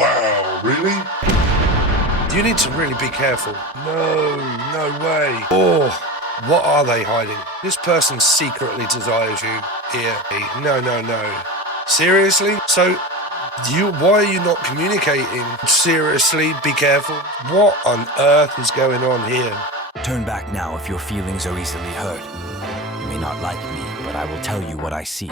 Wow, really? You need to really be careful. No way. Oh, what are they hiding? This person secretly desires you here. No. Seriously? So, why are you not communicating? Seriously, be careful. What on earth is going on here? Turn back now if your feelings are easily hurt. You may not like me, but I will tell you what I see.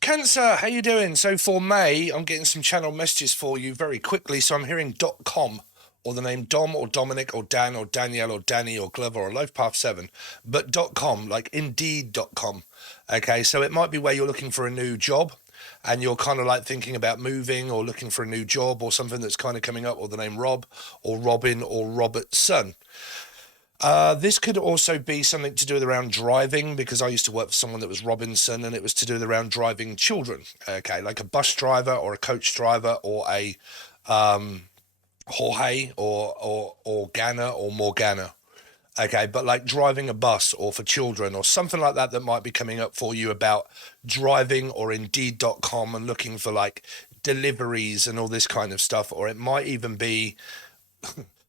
Cancer, how you doing? So for May, I'm getting some channel messages for you very quickly. So I'm hearing .com, or the name Dom, or Dominic, or Dan, or Danielle, or Danny, or Glover, or Life Path 7, but .com, like Indeed.com. Okay, so it might be where you're looking for a new job, and you're kind of like thinking about moving, or looking for a new job, or something that's kind of coming up, or the name Rob, or Robin, or Robertson. This could also be something to do with around driving, because I used to work for someone that was Robinson, and it was to do with around driving children. Okay, like a bus driver or a coach driver or a Jorge or Ganna or Morgana. Okay, but like driving a bus or for children or something like that might be coming up for you about driving, or Indeed.com and looking for like deliveries and all this kind of stuff. Or it might even be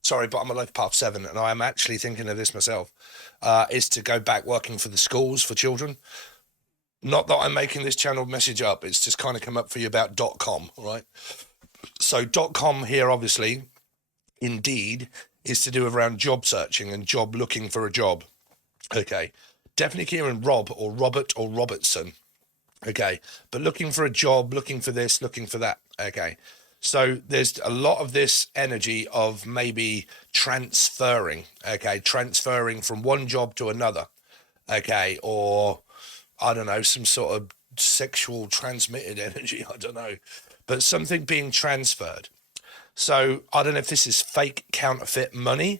sorry, but I'm a Life Path 7, and I am actually thinking of this myself, is to go back working for the schools for children. Not that I'm making this channel message up, it's just kind of come up for you about .com, right? So .com here, obviously, Indeed, is to do around job searching and job looking for a job. Okay, definitely hearing Rob or Robert or Robertson. Okay, but looking for a job, looking for this, looking for that. Okay. So there's a lot of this energy of maybe transferring, okay, transferring from one job to another, okay, or I don't know, some sort of sexual transmitted energy, I don't know, but something being transferred. So I don't know if this is fake counterfeit money,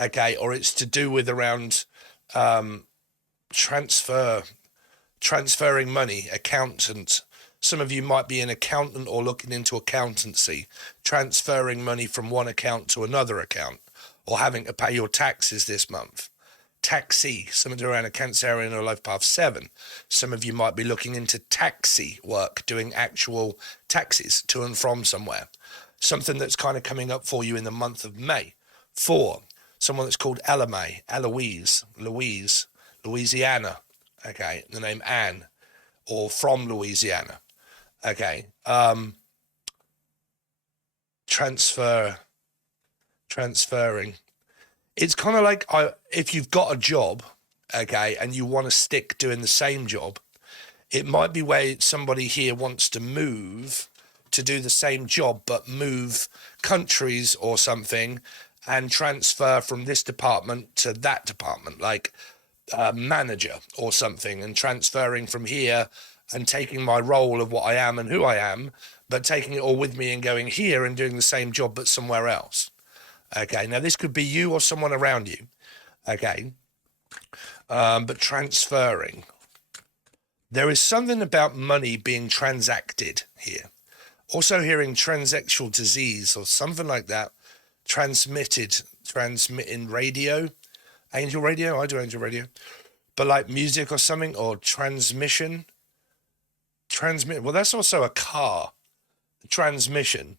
okay, or it's to do with around transferring money, accountant. Some of you might be an accountant or looking into accountancy, transferring money from one account to another account, or having to pay your taxes this month. Taxi, something around a Cancerian or Life Path 7. Some of you might be looking into taxi work, doing actual taxis to and from somewhere. Something that's kind of coming up for you in the month of May. 4, someone that's called Eloise, Louisiana, okay, the name Anne, or from Louisiana. Okay, transferring. It's kind of like if you've got a job, okay, and you want to stick doing the same job, it might be where somebody here wants to move to do the same job, but move countries or something and transfer from this department to that department, like manager or something, and transferring from here and taking my role of what I am and who I am, but taking it all with me and going here and doing the same job but somewhere else. Okay, now this could be you or someone around you. Okay, but transferring. There is something about money being transacted here. Also hearing transsexual disease or something like that, transmitting radio, angel radio, I do angel radio, but like music or something, or transmission. Well, that's also a car, transmission.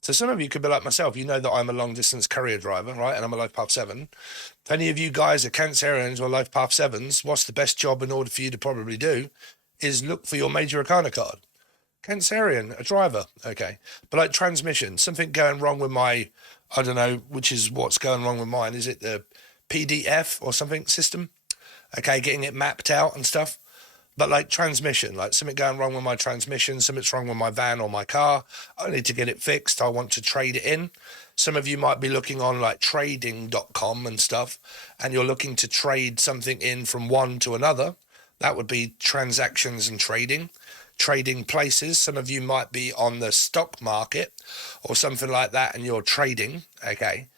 So some of you could be like myself. You know that I'm a long distance courier driver, right? And I'm a Life Path 7. If any of you guys are Cancerians or Life Path 7s, what's the best job in order for you to probably do is look for your major arcana card. Cancerian, a driver, okay. But like transmission, something going wrong with my, I don't know, which is what's going wrong with mine. Is it the PDF or something system? Okay, getting it mapped out and stuff. But like transmission, like something going wrong with my transmission, something's wrong with my van or my car. I need to get it fixed. I want to trade it in. Some of you might be looking on like trading.com and stuff, and you're looking to trade something in from one to another. That would be transactions and trading places. Some of you might be on the stock market or something like that, and you're trading, okay.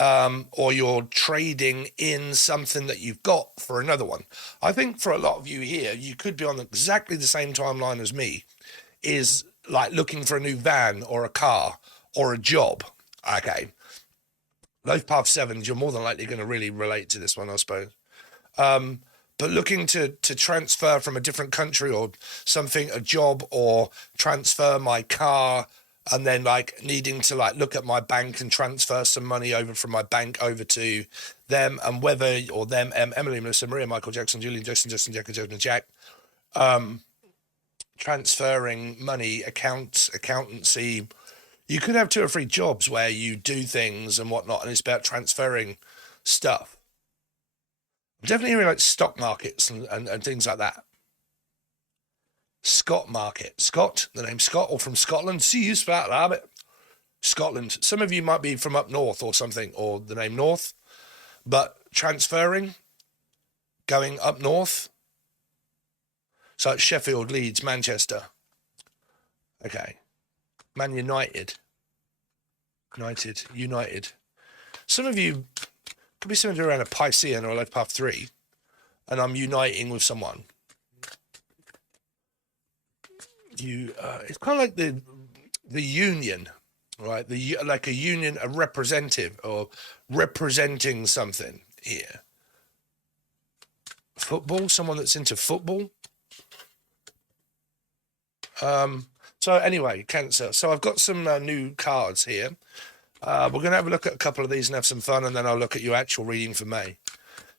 Or you're trading in something that you've got for another one. I think for a lot of you here, you could be on exactly the same timeline as me, is like looking for a new van or a car or a job. Okay. Life Path 7s, you're more than likely going to really relate to this one, I suppose. But looking to transfer from a different country or something, a job, or transfer my car and then like needing to like look at my bank and transfer some money over from my bank over to them, and whether or them, Emily, Melissa, Maria, Michael, Jackson, Julian, Justin, Jack, Jasmine, Jack, transferring money, accountancy. You could have 2 or 3 jobs where you do things and whatnot, and it's about transferring stuff. I'm definitely hearing like stock markets and things like that. Scott market. Scott, the name Scott, or from Scotland. See, you spell it. Scotland. Some of you might be from up north or something, or the name North, but transferring, going up north. So it's Sheffield, Leeds, Manchester. Okay. Man United. United. Some of you could be something around a Piscean or a Life Path 3, and I'm uniting with someone. It's kind of like the union, right? Like a union, a representative or representing something here. Football, someone that's into football. So anyway, Cancer. So I've got some new cards here. We're going to have a look at a couple of these and have some fun, and then I'll look at your actual reading for May.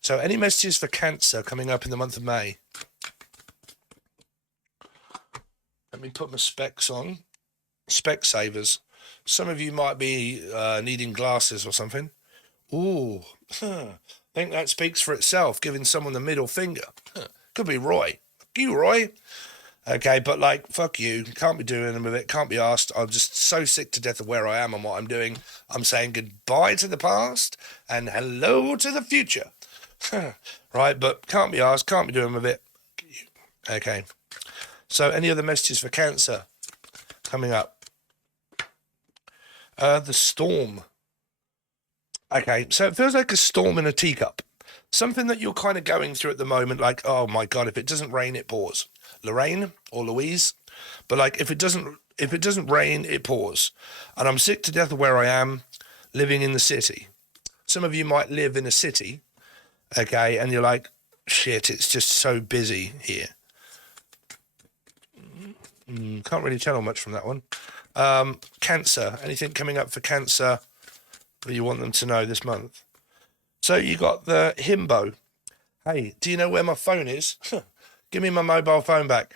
So any messages for Cancer coming up in the month of May? Let me put my specs on. Specsavers. Some of you might be needing glasses or something. Ooh, I think that speaks for itself, giving someone the middle finger. Could be Roy. Fuck you, Roy. Okay, but like, fuck you. Can't be doing them with it. Can't be asked. I'm just so sick to death of where I am and what I'm doing. I'm saying goodbye to the past and hello to the future. Right, but can't be asked. Can't be doing with it. Okay. So any other messages for Cancer coming up? The storm. Okay, so it feels like a storm in a teacup. Something that you're kind of going through at the moment, like, oh my God, if it doesn't rain, it pours. Lorraine or Louise, but like if it doesn't rain, it pours. And I'm sick to death of where I am, living in the city. Some of you might live in a city, okay, and you're like, shit, it's just so busy here. Can't really tell much from that one. Cancer, anything coming up for Cancer that you want them to know this month? So you got the himbo. Hey, do you know where my phone is? Give me my mobile phone back.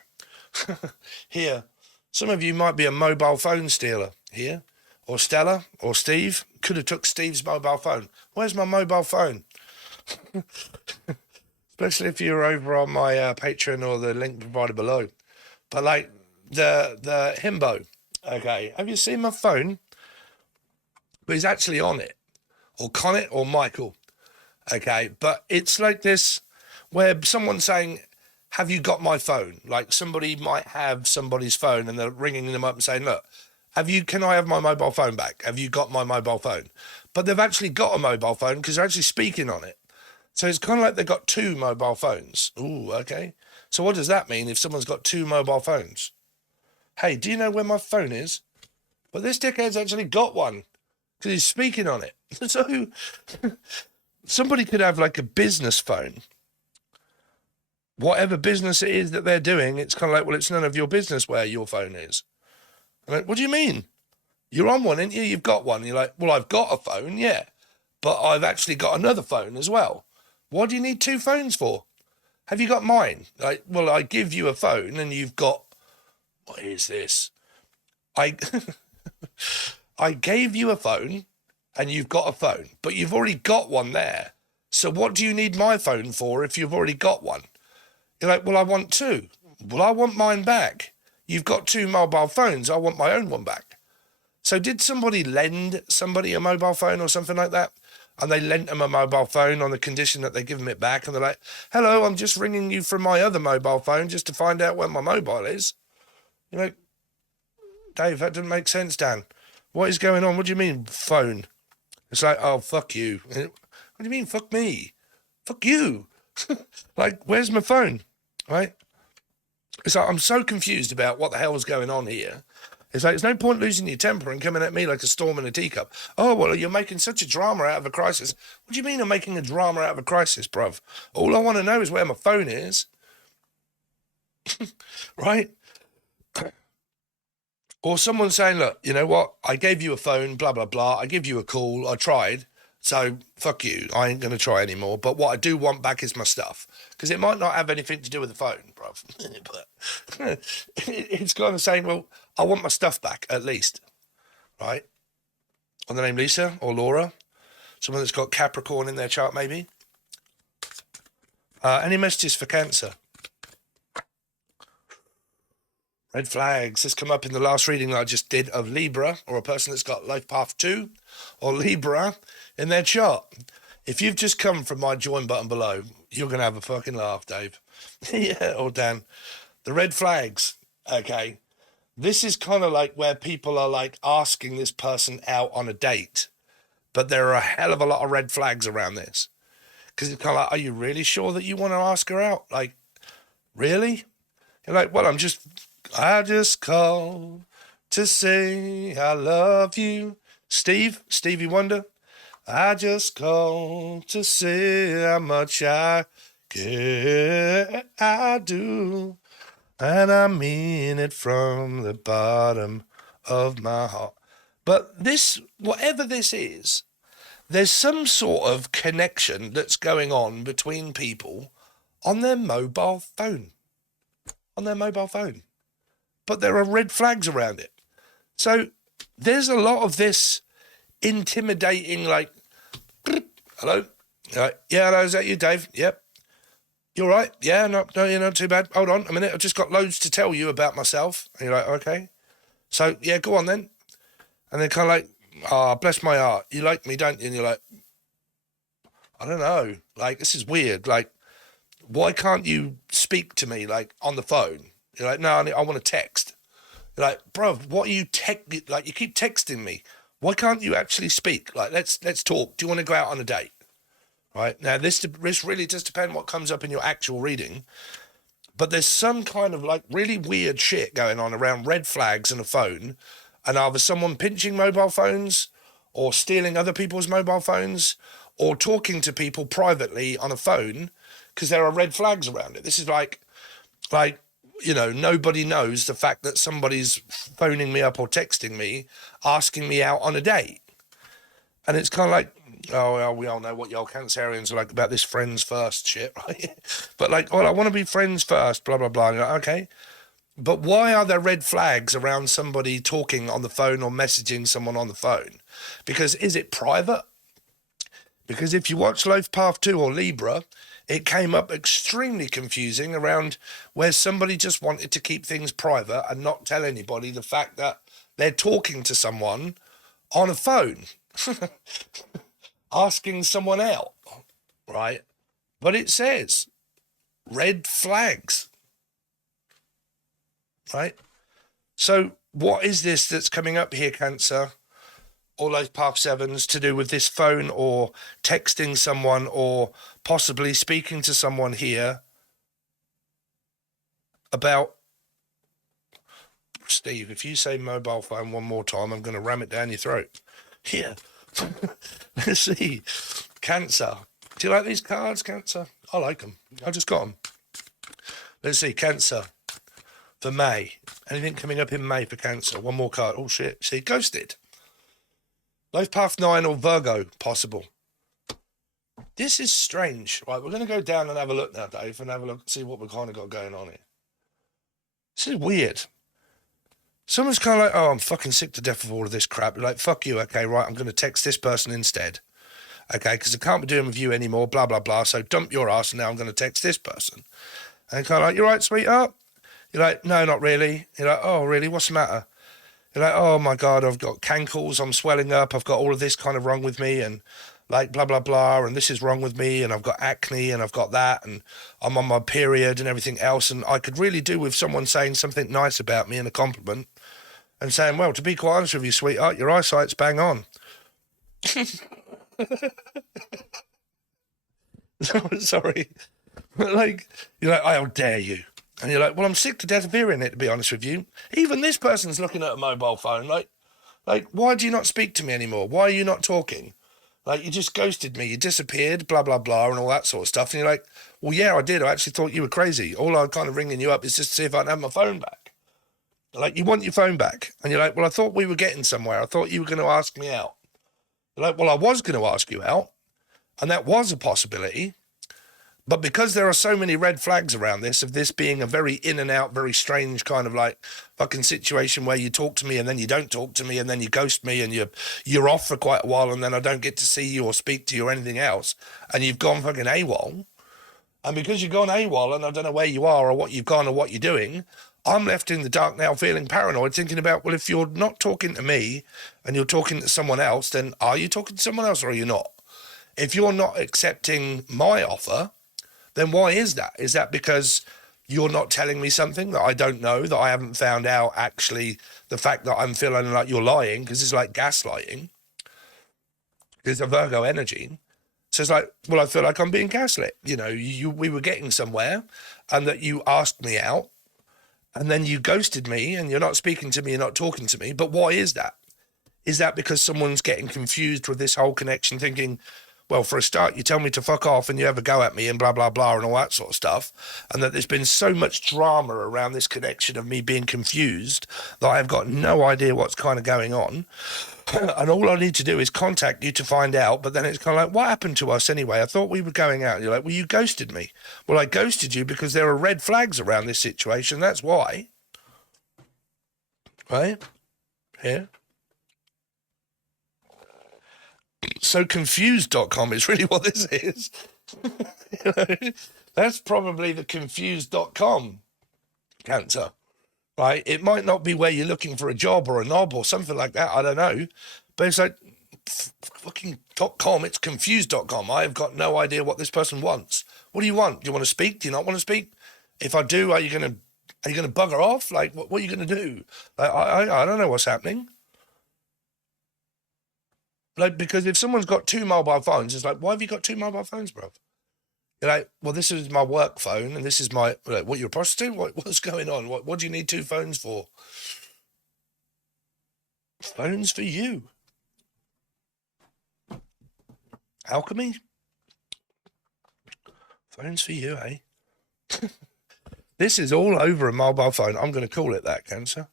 Here. Some of you might be a mobile phone stealer here. Or Stella or Steve. Could have took Steve's mobile phone. Where's my mobile phone? Especially if you're over on my Patreon or the link provided below. But like the himbo. Okay. Have you seen my phone? But he's actually on it. Or Connett or Michael. Okay. But it's like this where someone's saying, have you got my phone? Like somebody might have somebody's phone and they're ringing them up and saying, look, can I have my mobile phone back? Have you got my mobile phone? But they've actually got a mobile phone because they're actually speaking on it. So it's kind of like they've got 2 mobile phones. Ooh, okay. So what does that mean if someone's got 2 mobile phones? Hey, do you know where my phone is? But this dickhead's actually got one because he's speaking on it. So somebody could have like a business phone. Whatever business it is that they're doing, it's kind of like, well, it's none of your business where your phone is. I'm like, what do you mean? You're on one, ain't you? You've got one. You're like, well, I've got a phone, yeah, but I've actually got another phone as well. What do you need 2 phones for? Have you got mine? Like, well, I give you a phone and you've got, what is this? I gave you a phone and you've got a phone, but you've already got one there. So what do you need my phone for if you've already got one? You're like, well, I want 2. Well, I want mine back. You've got 2 mobile phones. I want my own one back. So did somebody lend somebody a mobile phone or something like that? And they lent them a mobile phone on the condition that they give them it back. And they're like, hello, I'm just ringing you from my other mobile phone just to find out where my mobile is. You're like, Dave, that doesn't make sense, Dan. What is going on? What do you mean, phone? It's like, oh, fuck you. What do you mean, fuck me? Fuck you. Like, where's my phone? Right? It's like, I'm so confused about what the hell is going on here. It's like, there's no point losing your temper and coming at me like a storm in a teacup. Oh, well, you're making such a drama out of a crisis. What do you mean I'm making a drama out of a crisis, bruv? All I want to know is where my phone is. Right? Or someone saying, look, you know what? I gave you a phone, blah, blah, blah. I give you a call. I tried. So fuck you. I ain't going to try anymore. But what I do want back is my stuff. Because it might not have anything to do with the phone, bruv. But it's kind of saying, well, I want my stuff back, at least. Right? On the name Lisa or Laura. Someone that's got Capricorn in their chart, maybe. Any messages for Cancer? Red flags. This come up in the last reading that I just did of Libra, or a person that's got life path 2 or Libra in their chart. If you've just come from my join button below, you're going to have a fucking laugh, Dave. Yeah, or Dan. The red flags. Okay. This is kind of like where people are like asking this person out on a date, but there are a hell of a lot of red flags around this. Because it's kind of like, are you really sure that you want to ask her out? Like, really? You're like, well, I just called to say I love you. Stevie Wonder. I just called to say how much I care. I do. And I mean it from the bottom of my heart. But this, whatever this is, there's some sort of connection that's going on between people on their mobile phone. On their mobile phone. But there are red flags around it. So there's a lot of this intimidating, like, hello? Yeah, hello, is that you, Dave? Yep. You all right? Yeah, no, you're not too bad. Hold on a minute. I've just got loads to tell you about myself. And you're like, okay. So, yeah, go on then. And they're kind of like, oh, bless my heart. You like me, don't you? And you're like, I don't know. Like, this is weird. Like, why can't you speak to me, like, on the phone? You're like, no, I want to text. You're like, bro, what are you like, you keep texting me. Why can't you actually speak? Like, let's talk. Do you want to go out on a date? Right? Now, this really does depend what comes up in your actual reading. But there's some kind of, like, really weird shit going on around red flags and a phone. And either someone pinching mobile phones or stealing other people's mobile phones or talking to people privately on a phone because there are red flags around it. This is like, you know, nobody knows the fact that somebody's phoning me up or texting me, asking me out on a date. And it's kind of like, oh, well, we all know what y'all Cancerians are like about this friends first shit, right? But like, well, I want to be friends first, blah, blah, blah. And you're like, okay. But why are there red flags around somebody talking on the phone or messaging someone on the phone? Because is it private? Because if you watch Life Path 2 or Libra, it came up extremely confusing around where somebody just wanted to keep things private and not tell anybody the fact that they're talking to someone on a phone, asking someone out, right? But it says red flags, right? So what is this that's coming up here, Cancer? All those Path 7s to do with this phone or texting someone or possibly speaking to someone here about, Steve, if you say mobile phone one more time, I'm going to ram it down your throat. Here. Let's see. Cancer. Do you like these cards, Cancer? I like them. I just got them. Let's see. Cancer. For May. Anything coming up in May for Cancer? One more card. Oh, shit. See, ghosted. Life Path 9 or Virgo, possible. This is strange. Right, we're going to go down and have a look now, Dave, and have a look, see what we've kind of got going on here. This is weird. Someone's kind of like, oh, I'm fucking sick to death of all of this crap. You're like, fuck you, okay, right, I'm going to text this person instead. Okay, because I can't be doing with you anymore, blah, blah, blah, so dump your ass, and now I'm going to text this person. And they're kind of like, you right, sweetheart? You're like, no, not really. You're like, oh, really, what's the matter? You're like, oh my God, I've got cankles, I'm swelling up, I've got all of this kind of wrong with me, and like blah, blah, blah, and this is wrong with me, and I've got acne, and I've got that, and I'm on my period and everything else, and I could really do with someone saying something nice about me and a compliment, and saying, well, to be quite honest with you, sweetheart, your eyesight's bang on. Sorry. Like, you're like, how dare you? And you're like, well, I'm sick to death of hearing it, to be honest with you. Even this person's looking at a mobile phone. Like, why do you not speak to me anymore? Why are you not talking? Like, you just ghosted me. You disappeared, blah, blah, blah, and all that sort of stuff. And you're like, well, yeah, I did. I actually thought you were crazy. All I'm kind of ringing you up is just to see if I can have my phone back. Like, you want your phone back. And you're like, well, I thought we were getting somewhere. I thought you were going to ask me out. You're like, well, I was going to ask you out. And that was a possibility. But because there are so many red flags around this, of this being a very in and out, very strange kind of like fucking situation where you talk to me and then you don't talk to me and then you ghost me and you're off for quite a while and then I don't get to see you or speak to you or anything else, and you've gone fucking AWOL. And because you've gone AWOL and I don't know where you are or what you've gone or what you're doing, I'm left in the dark now feeling paranoid, thinking about, well, if you're not talking to me and you're talking to someone else, then are you talking to someone else or are you not? If you're not accepting my offer, then why is that? Is that because you're not telling me something that I don't know, that I haven't found out actually, the fact that I'm feeling like you're lying, because it's like gaslighting. It's a Virgo energy. So it's like, well, I feel like I'm being gaslit. You know, we were getting somewhere and that you asked me out and then you ghosted me and you're not speaking to me, you're not talking to me. But why is that? Is that because someone's getting confused with this whole connection, thinking, well, for a start, you tell me to fuck off and you have a go at me and blah, blah, blah, and all that sort of stuff. And that there's been so much drama around this connection of me being confused that I've got no idea what's kind of going on. And all I need to do is contact you to find out. But then it's kind of like, what happened to us anyway? I thought we were going out. And you're like, well, you ghosted me. Well, I ghosted you because there are red flags around this situation. That's why. Right? Here. So confused.com is really what this is. You know, that's probably the confused.com Cancer, right? It might not be where you're looking for a job or a knob or something like that. I don't know. But it's like fucking .com. It's confused.com. I've got no idea what this person wants. What do you want? Do you want to speak? Do you not want to speak? If I do, are you going to bugger off? Like, what are you going to do? Like, I don't know what's happening. Like, because if someone's got two mobile phones, it's like, why have you got two mobile phones, bro? You're like, well, this is my work phone, and this is my, like, what, you're a prostitute? What's going on? What do you need two phones for? Phones for you. Alchemy? Phones for you, eh? This is all over a mobile phone. I'm going to call it that, Cancer.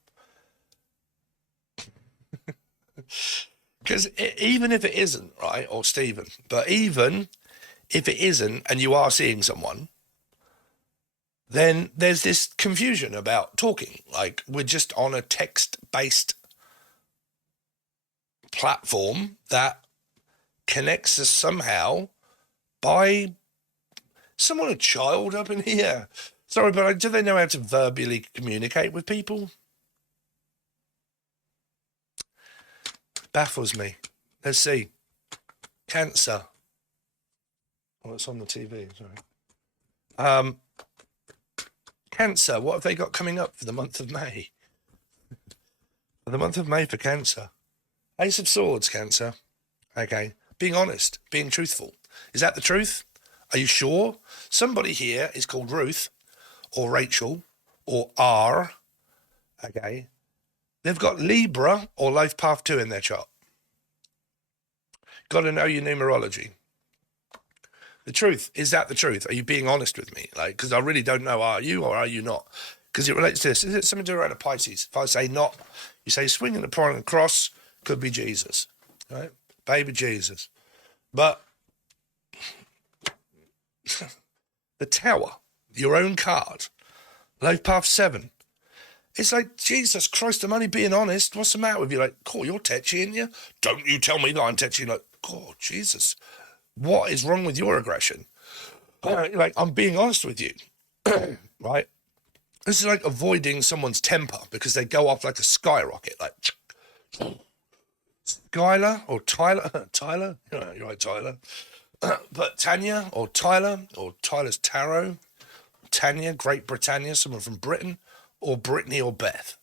Because even if it isn't, right, or Stephen, but even if it isn't and you are seeing someone, then there's this confusion about talking. Like, we're just on a text-based platform that connects us somehow by someone, a child up in here. Sorry, but do they know how to verbally communicate with people? Baffles me. Let's see. Cancer. Oh, it's on the TV, sorry. Cancer, what have they got coming up for the month of May? For the month of May for Cancer. Ace of Swords, Cancer. Okay. Being honest, being truthful. Is that the truth? Are you sure? Somebody here is called Ruth or Rachel or R. Okay. They've got Libra or Life Path 2 in their chart. Got to know your numerology. The truth, is that the truth? Are you being honest with me? Like, because I really don't know, are you or are you not? Because it relates to this. Is it something to do around a Pisces? If I say not, you say swinging the point and cross, could be Jesus, right? Baby Jesus. But the Tower, your own card, Life Path 7. It's like, Jesus Christ, I'm only being honest. What's the matter with you? Like, cool, you're tetchy, ain't you? Don't you tell me that I'm tetchy. Like, God, Jesus, what is wrong with your aggression? Like, I'm being honest with you, right? This is like avoiding someone's temper because they go off like a skyrocket, like Skylar or Tyler. Tyler? You're right, Tyler. But Tanya or Tyler's Tarot. Tanya, Great Britannia, someone from Britain. Or Brittany or Beth.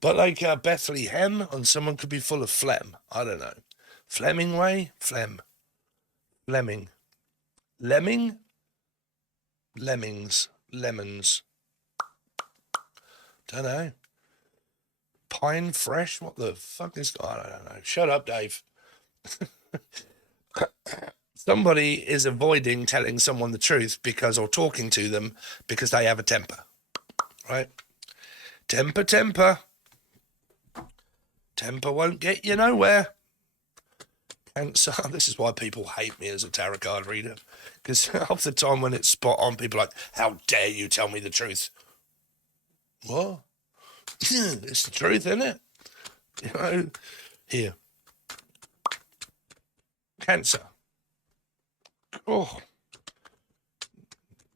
But like Bethlehem, and someone could be full of phlegm. I don't know. Flemingway? Phlegm. Lemming. Lemming? Lemmings. Lemons. Don't know. Pine Fresh? What the fuck is... I don't know. Shut up, Dave. Somebody is avoiding telling someone the truth because, or talking to them because they have a temper. Right? Temper, temper. Temper won't get you nowhere. Cancer. This is why people hate me as a tarot card reader. Because half the time when it's spot on, people are like, how dare you tell me the truth? What? It's the truth, isn't it? You know, here. Cancer. Oh.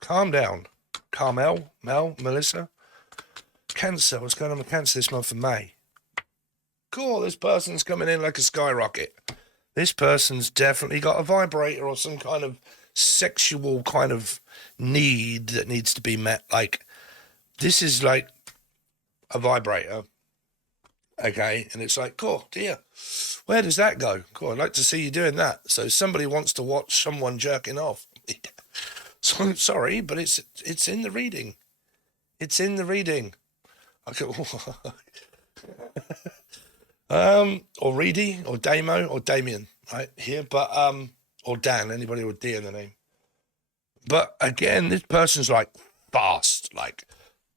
Calm down. Carmel, Mel, Melissa. Cancer. What's going on with Cancer this month of May? Cool. This person's coming in like a skyrocket. This person's definitely got a vibrator or some kind of sexual kind of need that needs to be met. Like, this is like a vibrator. Okay. And it's like, cool, dear. Where does that go? Cool. I'd like to see you doing that. So somebody wants to watch someone jerking off. So I'm sorry, but it's in the reading. It's in the reading. Okay. Or Reedy, or Damo, or Damien, right here, but or Dan, anybody with D in the name. But again, this person's like fast, like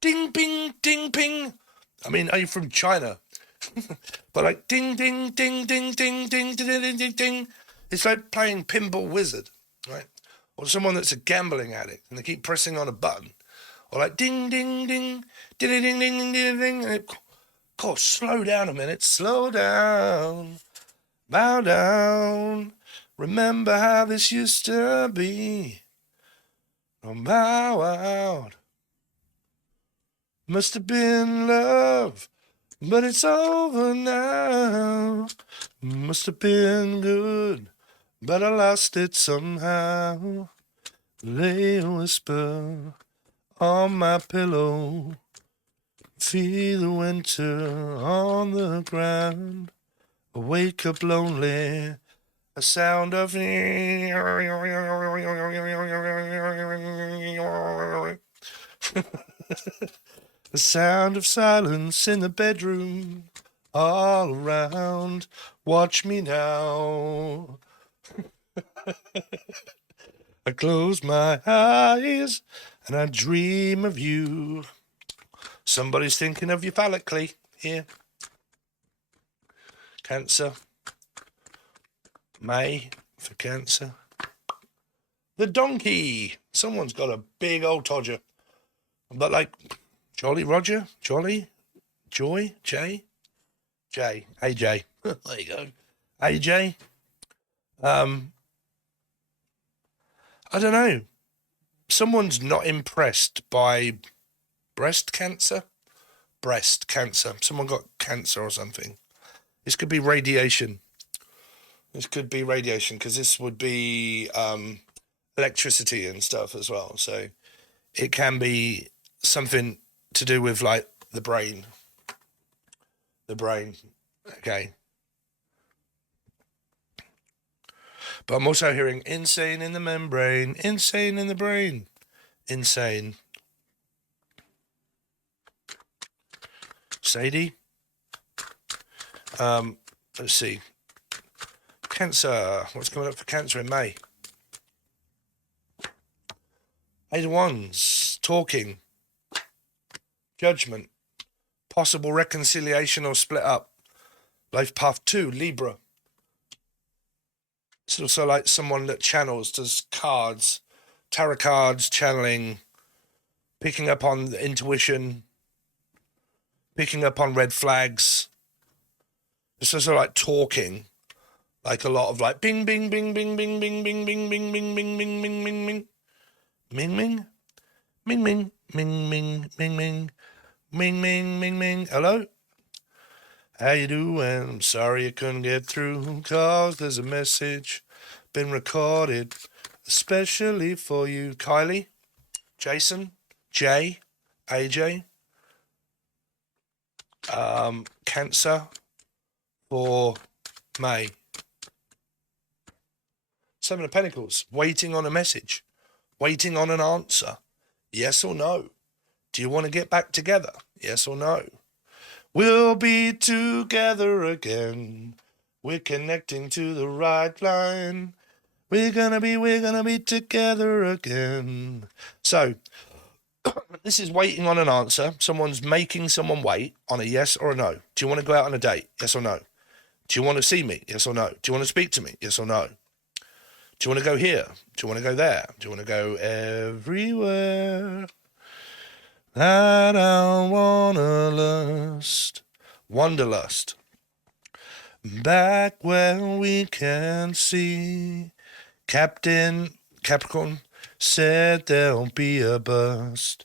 ding, bing, ding, ping. I mean, are you from China? But like ding, ding, ding, ding, ding, ding, ding, ding, ding, ding. It's like playing Pinball Wizard, right? Or someone that's a gambling addict and they keep pressing on a button, or like ding, ding, ding, ding, ding, ding, ding, ding, ding, and it. God, slow down a minute. Slow down. Bow down. Remember how this used to be. Don't bow out. Must have been love, but it's over now. Must have been good, but I lost it somehow. Lay a whisper on my pillow. Feel the winter on the ground. I wake up lonely. A sound of the sound of silence in the bedroom. All around. Watch me now. I close my eyes and I dream of you. Somebody's thinking of you phallically here. Cancer. May for Cancer. The donkey. Someone's got a big old todger. But like Jolly Roger, Jolly, Joy, J, AJ. There you go. AJ. I don't know. Someone's not impressed by breast cancer. Someone got cancer or something. This could be radiation. Because this would be electricity and stuff as well. So it can be something to do with like the brain. Okay. But I'm also hearing insane in the membrane, insane in the brain, insane. Sadie. Let's see. Cancer. What's coming up for Cancer in May? 8 of Wands. Talking. Judgment. Possible reconciliation or split up. Life Path 2. Libra. It's also like someone that channels, does cards, tarot cards, channeling, picking up on the intuition, picking up on red flags. It's also like talking, like a lot of like bing, bing, bing, bing, bing, bing, bing, bing, bing, bing, bing, bing, bing, bing, bing, ming, ming, ming, ming, ming, ming, ming, ming, ming, ming, ming, ming. Hello? How you doing? I'm sorry I couldn't get through, 'cause there's a message been recorded especially for you. Kylie, Jason, Jay, AJ, Cancer for May. Seven of Pentacles, waiting on a message, waiting on an answer. Yes or no? Do you want to get back together? Yes or no? We'll be together again. We're connecting to the right line. We're gonna be together again. So, This is waiting on an answer. Someone's making someone wait on a yes or a no. Do you want to go out on a date? Yes or no? Do you want to see me? Yes or no? Do you want to speak to me? Yes or no? Do you want to go here? Do you want to go there? Do you want to go everywhere that I wanna lust? Wanderlust. Back where we can see. Captain Capricorn said there'll be a bust.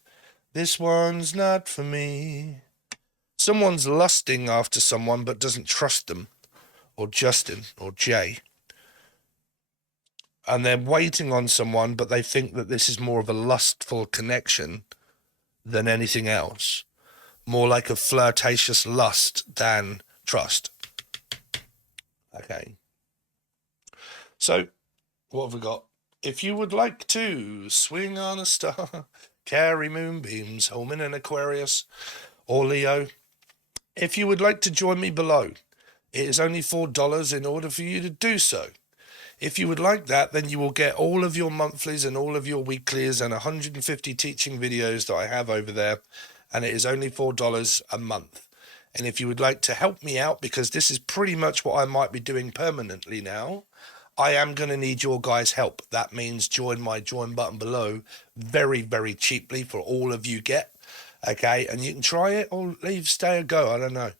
This one's not for me. Someone's lusting after someone but doesn't trust them. Or Justin or Jay. And they're waiting on someone, but they think that this is more of a lustful connection than anything else. More like a flirtatious lust than trust. Okay. So, what have we got? If you would like to swing on a star, carry moonbeams, home in an Aquarius or Leo. If you would like to join me below, it is only $4 in order for you to do so. If you would like that, then you will get all of your monthlies and all of your weeklies and 150 teaching videos that I have over there. And it is only $4 a month. And if you would like to help me out, because this is pretty much what I might be doing permanently now, I am going to need your guys' help. That means join my join button below very, very cheaply for all of you get. Okay, and you can try it or leave, stay or go. I don't know.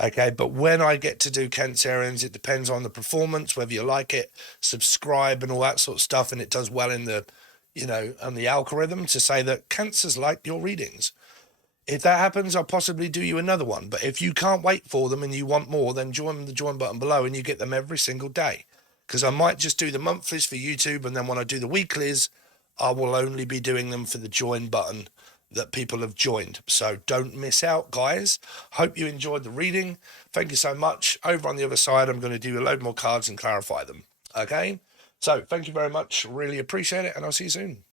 Okay, but when I get to do Cancerians, it depends on the performance, whether you like it, subscribe and all that sort of stuff. And it does well in the, on the algorithm to say that Cancers like your readings. If that happens, I'll possibly do you another one. But if you can't wait for them and you want more, then join the join button below and you get them every single day. Because I might just do the monthlies for YouTube, and then when I do the weeklies, I will only be doing them for the join button that people have joined. So don't miss out, guys. Hope you enjoyed the reading. Thank you so much. Over on the other side, I'm going to do a load more cards and clarify them. Okay? So thank you very much. Really appreciate it, and I'll see you soon.